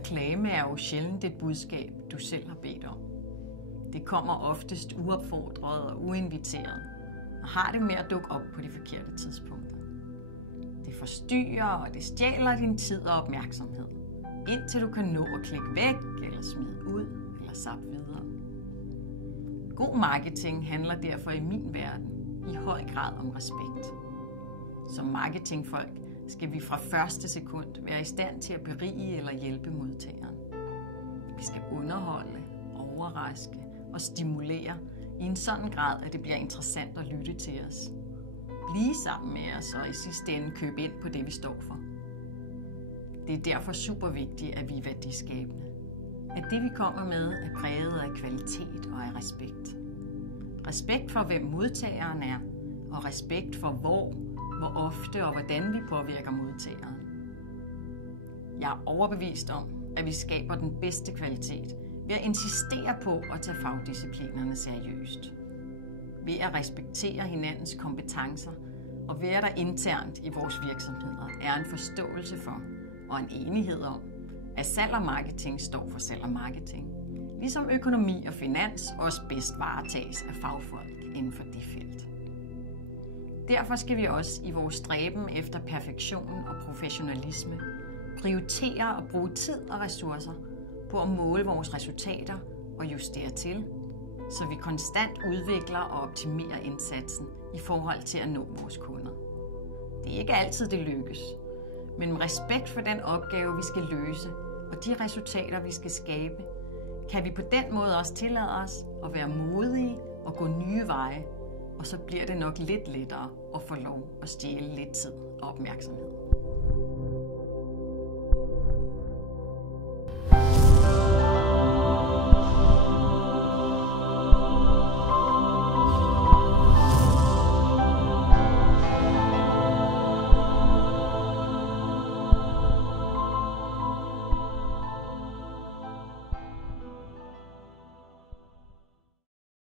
reklame er jo sjældent et budskab, du selv har bedt om. Det kommer oftest uopfordret og uinviteret, og har det med at dukke op på de forkerte tidspunkter. Det forstyrrer, og det stjæler din tid og opmærksomhed, indtil du kan nå at klikke væk, eller smide ud, eller zappe videre. God marketing handler derfor i min verden i høj grad om respekt. Som marketingfolk skal vi fra første sekund være i stand til at berige eller hjælpe modtageren. Vi skal underholde, overraske og stimulere i en sådan grad, at det bliver interessant at lytte til os. Blive sammen med os og i sidste ende købe ind på det, vi står for. Det er derfor super vigtigt, at vi er værdiskabende. At det, vi kommer med, er præget af kvalitet og af respekt. Respekt for, hvem modtageren er, og respekt for, hvor ofte og hvordan vi påvirker modtageren. Jeg er overbevist om, at vi skaber den bedste kvalitet ved at insistere på at tage fagdisciplinerne seriøst. Ved at respektere hinandens kompetencer og ved at der internt i vores virksomheder er en forståelse for og en enighed om, at salg og marketing står for salg og marketing, ligesom økonomi og finans også bedst varetages af fagfolk inden for det felt. Derfor skal vi også i vores stræben efter perfektion og professionalisme prioritere og bruge tid og ressourcer på at måle vores resultater og justere til, så vi konstant udvikler og optimerer indsatsen i forhold til at nå vores kunder. Det er ikke altid, det lykkes, men med respekt for den opgave, vi skal løse, og de resultater, vi skal skabe, kan vi på den måde også tillade os at være modige og gå nye veje, og så bliver det nok lidt lettere at få lov at stjæle lidt tid og opmærksomhed.